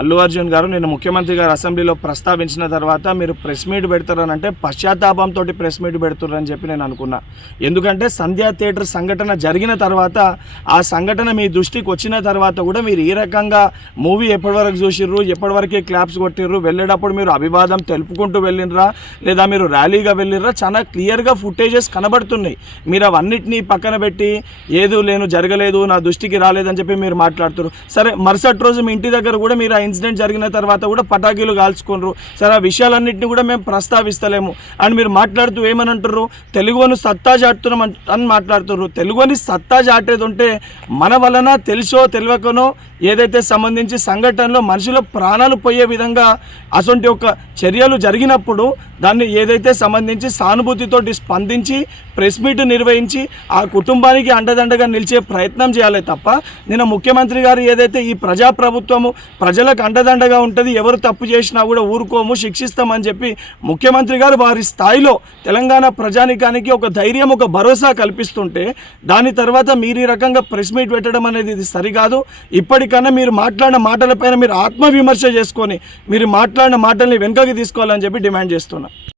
అల్లు అర్జున్ గారు నిన్న ముఖ్యమంత్రి గారు అసెంబ్లీలో ప్రస్తావించిన తర్వాత మీరు ప్రెస్ మీట్ పెడతారని అంటే పశ్చాత్తాపంతో ప్రెస్ మీట్ పెడుతున్నారని చెప్పి నేను అనుకున్నా. ఎందుకంటే సంధ్యా థియేటర్ సంఘటన జరిగిన తర్వాత ఆ సంఘటన మీ దృష్టికి వచ్చిన తర్వాత కూడా మీరు ఈ రకంగా మూవీ ఎప్పటివరకు చూసిర్రు, ఎప్పటివరకే క్లాప్స్ కొట్టిర్రు, వెళ్ళేటప్పుడు మీరు అభివాదం తెలుపుకుంటూ వెళ్ళినరా లేదా మీరు ర్యాలీగా వెళ్ళినరా, చాలా క్లియర్గా ఫుటేజెస్ కనబడుతున్నాయి. మీరు అవన్నిటినీ పక్కన పెట్టి ఏదో జరగలేదు, నా దృష్టికి రాలేదని చెప్పి మీరు మాట్లాడుతున్నారు. సరే, మరుసటి రోజు మీ ఇంటి దగ్గర కూడా మీరు ఇన్సిడెంట్ జరిగిన తర్వాత కూడా పటాకీలు కాల్చుకున్నారు. సరే, ఆ విషయాలన్నింటినీ కూడా మేము ప్రస్తావిస్తలేము అని మీరు మాట్లాడుతూ ఏమని అంటారు, తెలుగుని సత్తా చాటుతున్నాం అని మాట్లాడుతున్నారు. తెలుగుని సత్తా చాటేది ఉంటే మన వలన తెలుసో తెలియకనో ఏదైతే సంబంధించి సంఘటనలో మనుషుల ప్రాణాలు పోయే విధంగా అసొంటి ఒక చర్యలు జరిగినప్పుడు దాన్ని ఏదైతే సంబంధించి సానుభూతితోటి స్పందించి ప్రెస్ మీట్ నిర్వహించి ఆ కుటుంబానికి అండదండగా నిలిచే ప్రయత్నం చేయాలి తప్ప నిన్న ముఖ్యమంత్రి గారు ఏదైతే ఈ ప్రజాప్రభుత్వము ప్రజలకు అండదండగా ఉంటుంది, ఎవరు తప్పు చేసినా కూడా ఊరుకోము, శిక్షిస్తామని చెప్పి ముఖ్యమంత్రి గారు వారి స్థాయిలో తెలంగాణ ప్రజానికానికి ఒక ధైర్యం, ఒక భరోసా కల్పిస్తుంటే దాని తర్వాత మీరు ఈ రకంగా ప్రెస్ మీట్ పెట్టడం అనేది ఇది సరికాదు. ఇప్పటికన్నా మీరు మాట్లాడిన మాటలపైన మీరు ఆత్మవిమర్శ చేసుకొని మీరు మాట్లాడిన మాటల్ని వెనుకకి తీసుకోవాలని చెప్పి డిమాండ్ చేస్తున్నా.